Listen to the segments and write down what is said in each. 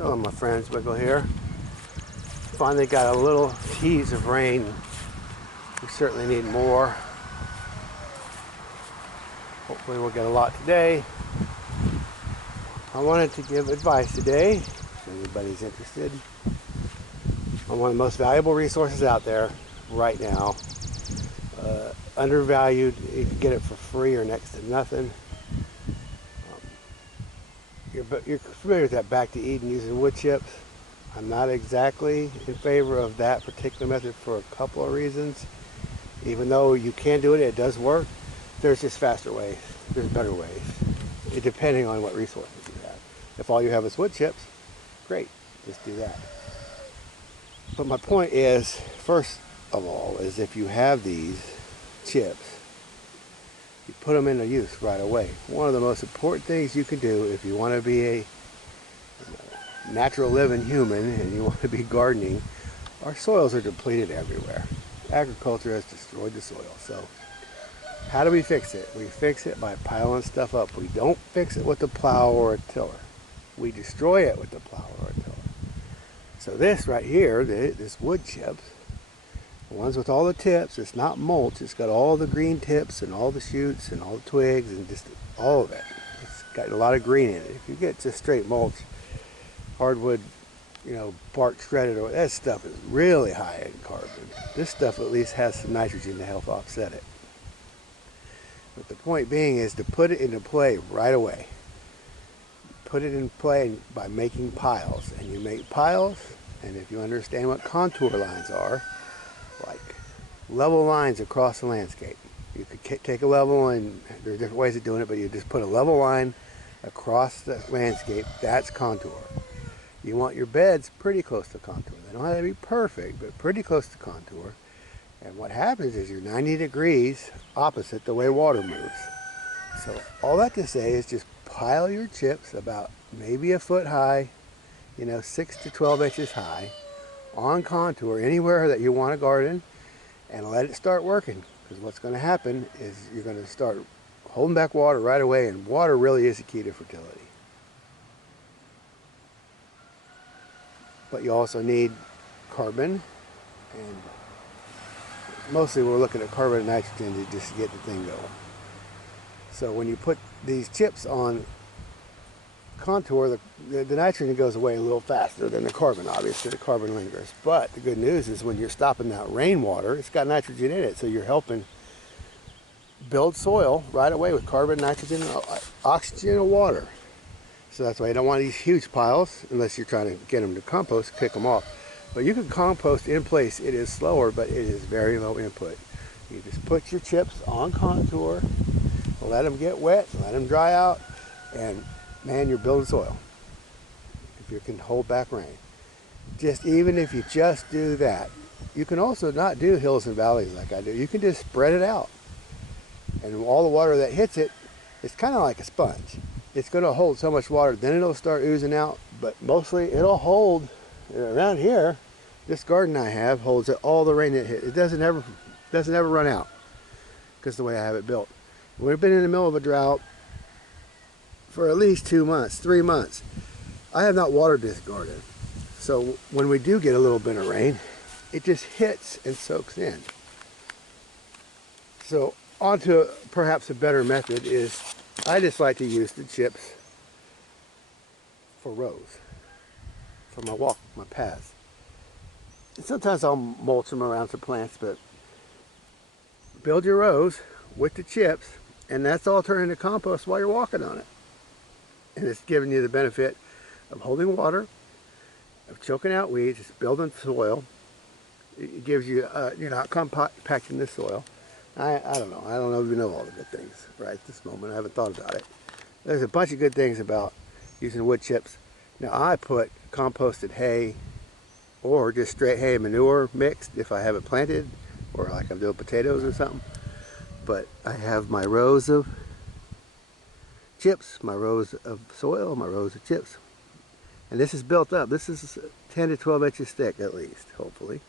Hello my friends, Wiggle here. Finally got a little tease of rain. We certainly need more. Hopefully we'll get a lot today. I wanted to give advice today, if anybody's interested, on one of the most valuable resources out there right now. Undervalued. You can get it for free or next to nothing. You're familiar with that back to Eden using wood chips. I'm not exactly in favor of that particular method for a couple of reasons. Even though you can do it, it does work. There's just faster ways. There's better ways, depending on what resources you have. If all you have is wood chips, great, just do that. But my point is, first of all, is if you have these chips, you put them into use right away. One of the most important things you can do if you want to be a natural living human and you want to be gardening, our soils are depleted everywhere. Agriculture has destroyed the soil. So how do we fix it? We fix it by piling stuff up. We don't fix it with a plow or a tiller. We destroy it with the plow or a tiller. So this right here, this wood chips, the ones with all the tips, it's not mulch. It's got all the green tips and all the shoots and all the twigs and just all of it. It's got a lot of green in it. If you get just straight mulch, hardwood, bark shredded, or that stuff is really high in carbon. This stuff at least has some nitrogen to help offset it. But the point being is to put it into play right away. Put it in play by making piles. And you make piles, and if you understand what contour lines are, like level lines across the landscape. You could take a level, and there are different ways of doing it, but you just put a level line across the landscape. That's contour. You want your beds pretty close to contour. They don't have to be perfect, but pretty close to contour. And what happens is you're 90 degrees opposite the way water moves. So all that to say is just pile your chips about maybe a foot high, 6 to 12 inches high, on contour anywhere that you want to garden, and let it start working. Because what's going to happen is you're going to start holding back water right away, and water really is the key to fertility. But you also need carbon, and mostly we're looking at carbon and nitrogen to just get the thing going. So when you put these chips on contour, the nitrogen goes away a little faster than the carbon. Obviously the carbon lingers, but the good news is when you're stopping that rainwater, it's got nitrogen in it, so you're helping build soil right away with carbon, nitrogen, oxygen, and water. So that's why you don't want these huge piles unless you're trying to get them to compost, pick them off. But you can compost in place. It is slower, but it is very low input. You just put your chips on contour, let them get wet, let them dry out, and man, you're building soil. If you can hold back rain. Even if you just do that. You can also not do hills and valleys like I do. You can just spread it out. And all the water that hits it, it's kind of like a sponge. It's going to hold so much water, then it'll start oozing out, but mostly it'll hold. Around here, this garden I have holds all the rain that hits. It doesn't ever run out because the way I have it built. We've been in the middle of a drought for at least 2 months, 3 months. I have not watered this garden. So when we do get a little bit of rain, it just hits and soaks in. So onto perhaps a better method is I just like to use the chips for rows, for my paths. And sometimes I'll mulch them around some plants, but build your rows with the chips, and that's all turned into compost while you're walking on it. And it's giving you the benefit of holding water, of choking out weeds, it's building soil. It gives you, you're not compacting the soil. I don't know. I don't even know all the good things right at this moment. I haven't thought about it. There's a bunch of good things about using wood chips. Now I put composted hay or just straight hay manure mixed if I have it planted, or like I'm doing potatoes or something. But I have my rows of chips, my rows of soil, my rows of chips. And this is built up. This is 10 to 12 inches thick at least, hopefully.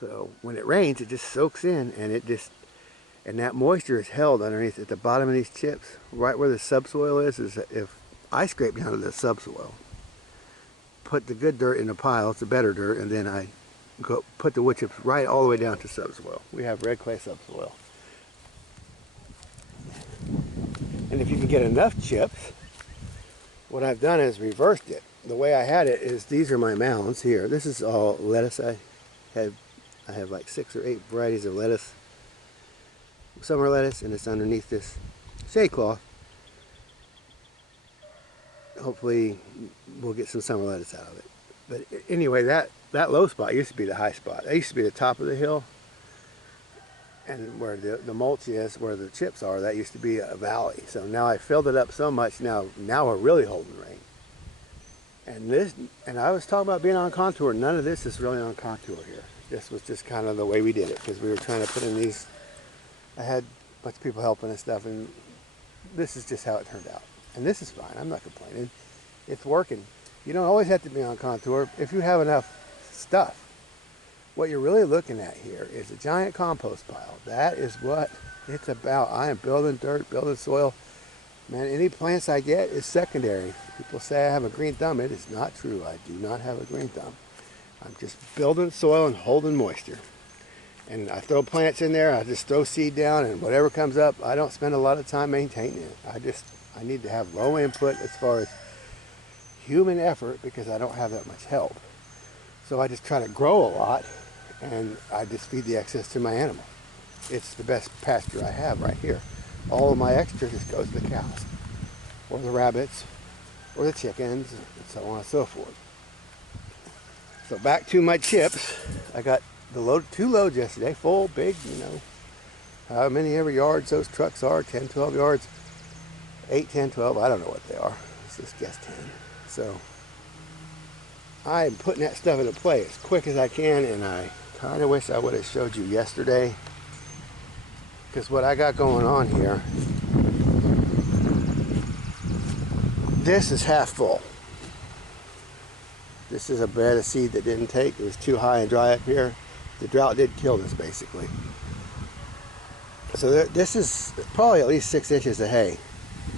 So when it rains, it just soaks in, and that moisture is held underneath at the bottom of these chips, right where the subsoil is if I scrape down to the subsoil, put the good dirt in a pile, it's the better dirt, and then I go put the wood chips right all the way down to subsoil. We have red clay subsoil. And if you can get enough chips, what I've done is reversed it. The way I had it is, these are my mounds here. This is all lettuce. I have like 6 or 8 varieties of lettuce. Summer lettuce, and it's underneath this shade cloth. Hopefully we'll get some summer lettuce out of it. But anyway, that low spot used to be the high spot. That used to be the top of the hill. And where the mulch is, where the chips are, that used to be a valley. So now I filled it up so much, now we're really holding rain. And I was talking about being on contour. None of this is really on contour here. This was just kind of the way we did it, because we were trying to put in these. I had a bunch of people helping and stuff, and this is just how it turned out. And this is fine, I'm not complaining. It's working. You don't always have to be on contour if you have enough stuff. What you're really looking at here is a giant compost pile. That is what it's about. I am building dirt, building soil. Man, any plants I get is secondary. People say I have a green thumb. It is not true. I do not have a green thumb. I'm just building soil and holding moisture. And I throw plants in there. I just throw seed down, and whatever comes up, I don't spend a lot of time maintaining it. I need to have low input as far as human effort, because I don't have that much help. So I just try to grow a lot, and I just feed the excess to my animal. It's the best pasture I have right here. All of my extra just goes to the cows, or the rabbits, or the chickens, and so on and so forth. So back to my chips. I got the 2 loads yesterday, full, big, you know, how many ever yards those trucks are, 10, 12 yards, 8, 10, 12, I don't know what they are. Let's just guess 10. So I'm putting that stuff into play as quick as I can, and I kind of wish I would have showed you yesterday, because what I got going on here, this is half full. This is a bed of seed that didn't take. It was too high and dry up here. The drought did kill this, basically. So this is probably at least 6 inches of hay,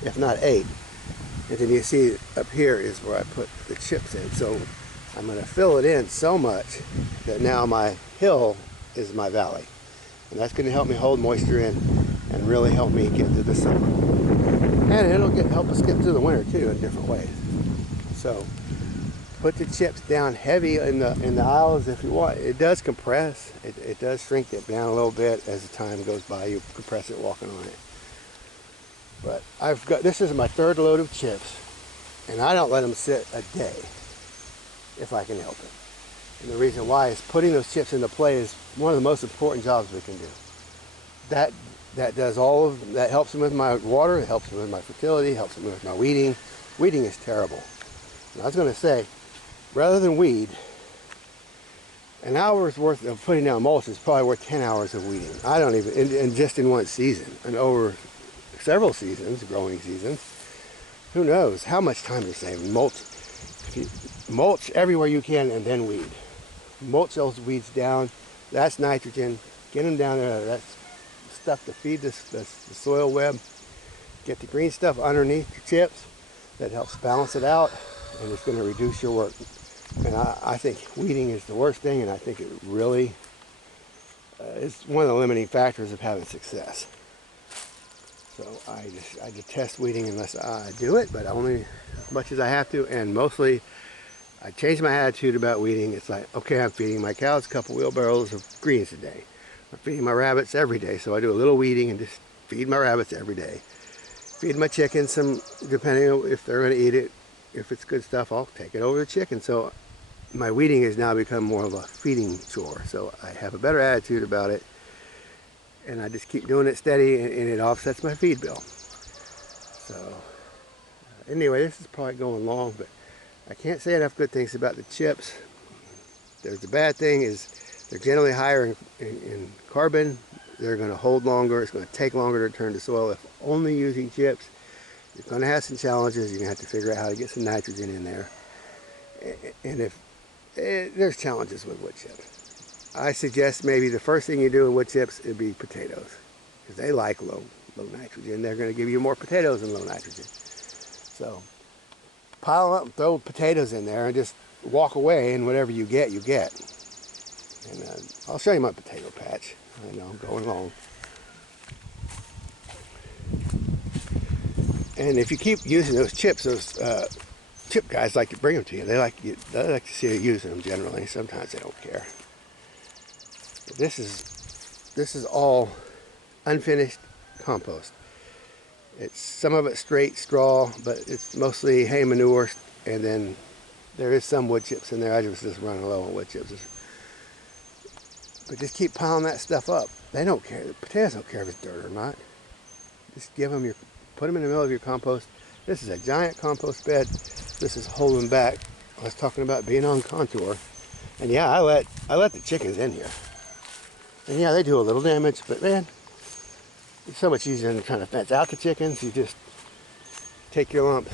if not 8. And then you see up here is where I put the chips in. So I'm going to fill it in so much that now my hill is my valley. And that's going to help me hold moisture in and really help me get through the summer. And it'll help us get through the winter too in different ways. So put the chips down heavy in the aisles if you want. It does compress. It does shrink it down a little bit as the time goes by. You compress it walking on it. But this is my 3rd load of chips, and I don't let them sit a day if I can help it. And the reason why is putting those chips into play is one of the most important jobs we can do. That does all of that. Helps me with my water, it helps me with my fertility, helps me with my weeding. Weeding is terrible. And I was going to say, rather than weed, an hour's worth of putting down mulch is probably worth 10 hours of weeding. I don't even, and just in one season, and over several seasons, growing seasons, who knows how much time to save. Mulch everywhere you can, and then weed. Mulch those weeds down. That's nitrogen. Get them down there. That's stuff to feed the soil web. Get the green stuff underneath the chips. That helps balance it out, and it's going to reduce your work. And I think weeding is the worst thing, and I think it really is one of the limiting factors of having success. So I detest weeding unless I do it, but only as much as I have to, and mostly I changed my attitude about weeding. It's like, okay, I'm feeding my cows a couple wheelbarrows of greens a day. I'm feeding my rabbits every day, so I do a little weeding and just feed my rabbits every day. Feed my chickens some, depending on if they're going to eat it. If it's good stuff, I'll take it over to the chicken. So my weeding has now become more of a feeding chore. So I have a better attitude about it, and I just keep doing it steady, and it offsets my feed bill. So anyway, this is probably going long, but I can't say enough good things about the chips. There's the bad thing is they're generally higher in carbon. They're going to hold longer. It's going to take longer to turn to soil. If only using chips, you're going to have some challenges. You're going to have to figure out how to get some nitrogen in there. And there's challenges with wood chips. I suggest maybe the first thing you do in wood chips would be potatoes, because they like low nitrogen. They're going to give you more potatoes than low nitrogen. So just pile them up and throw potatoes in there and just walk away, and whatever you get, you get. And I'll show you my potato patch. I know I'm going along. And if you keep using those chips, those chip guys like to bring them to you. They like to see you using them generally. Sometimes they don't care. But this is all unfinished compost. It's some of it straight straw, but it's mostly hay manure, and then there is some wood chips in there. I was just running low on wood chips. But just keep piling that stuff up. They don't care. The potatoes don't care if it's dirt or not. Just put them in the middle of your compost. This is a giant compost bed. This is holding back. I was talking about being on contour. And yeah, I let the chickens in here. And yeah, they do a little damage, but man, it's so much easier than trying to fence out the chickens. You just take your lump.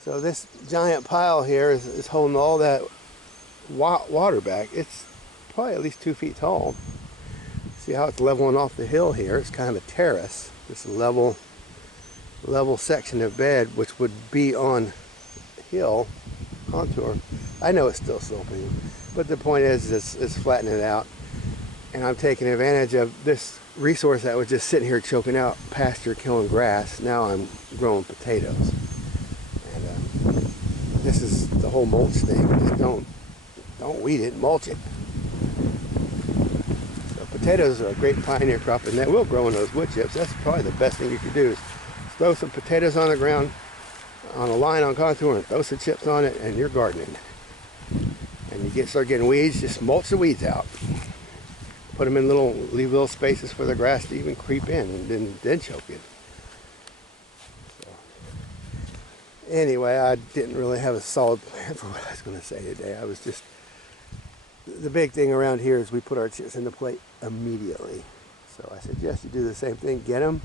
So this giant pile here is holding all that water back. It's probably at least 2 feet tall. See how it's leveling off the hill here? It's kind of a terrace. This level section of bed, which would be on hill contour. I know it's still sloping, but the point is it's flattening it out. And I'm taking advantage of this resource that was just sitting here choking out pasture, killing grass. Now I'm growing potatoes. And this is the whole mulch thing. Just don't weed it, mulch it. So potatoes are a great pioneer crop, and they will grow in those wood chips. That's probably the best thing you could do is throw some potatoes on the ground on a line on contour and throw some chips on it, and you're gardening. And you start getting weeds, just mulch the weeds out. Put them in leave little spaces for the grass to even creep in, and then choke it. So, anyway, I didn't really have a solid plan for what I was going to say today. I was just, the big thing around here is we put our chips in the plate immediately. So I suggest you do the same thing. Get them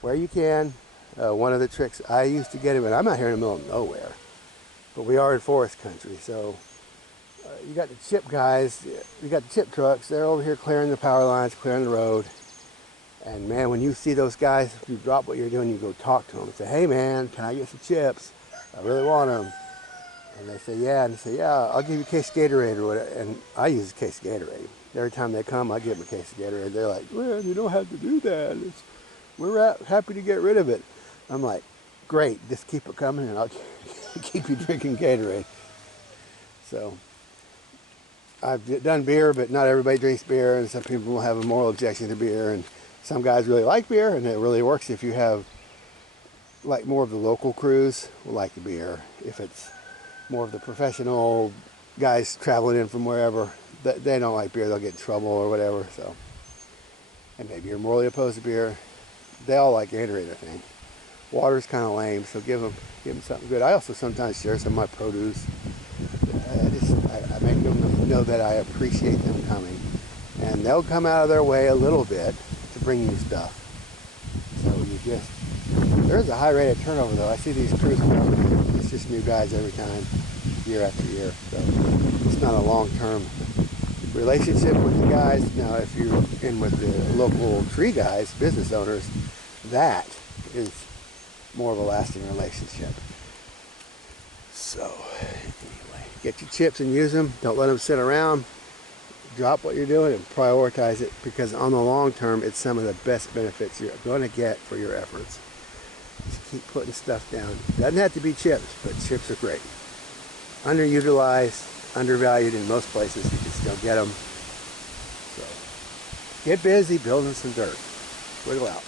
where you can. One of the tricks I used to get them, and I'm out here in the middle of nowhere, but we are in forest country, so you got the chip guys, you got the chip trucks, they're over here clearing the power lines, clearing the road. And man, when you see those guys, if you drop what you're doing, you go talk to them and say, hey man, can I get some chips? I really want them. And they say, yeah. And they say, yeah, I'll give you a case of Gatorade or whatever. And I use a case of Gatorade. Every time they come, I give them a case of Gatorade. They're like, well, you don't have to do that. We're happy to get rid of it. I'm like, great, just keep it coming and I'll keep you drinking Gatorade. So I've done beer, but not everybody drinks beer, and some people will have a moral objection to beer, and some guys really like beer, and it really works if you have, like, more of the local crews will like the beer. If it's more of the professional guys traveling in from wherever, they don't like beer, they'll get in trouble or whatever. So, and maybe you're morally opposed to beer. They all like Gatorade, I think. Water's kind of lame, so give them something good. I also sometimes share some of my produce. I make them know that I appreciate them coming, and they'll come out of their way a little bit to bring you stuff. So there's a high rate of turnover though. I see these crews come, it's just new guys every time, year after year. So it's not a long-term relationship with the guys. Now, if you're in with the local tree guys, business owners, that is more of a lasting relationship. So get your chips and use them. Don't let them sit around. Drop what you're doing and prioritize it, because on the long term, it's some of the best benefits you're going to get for your efforts. Just keep putting stuff down. Doesn't have to be chips, but chips are great. Underutilized, undervalued in most places. You can still get them. So get busy building some dirt. Wiggle out.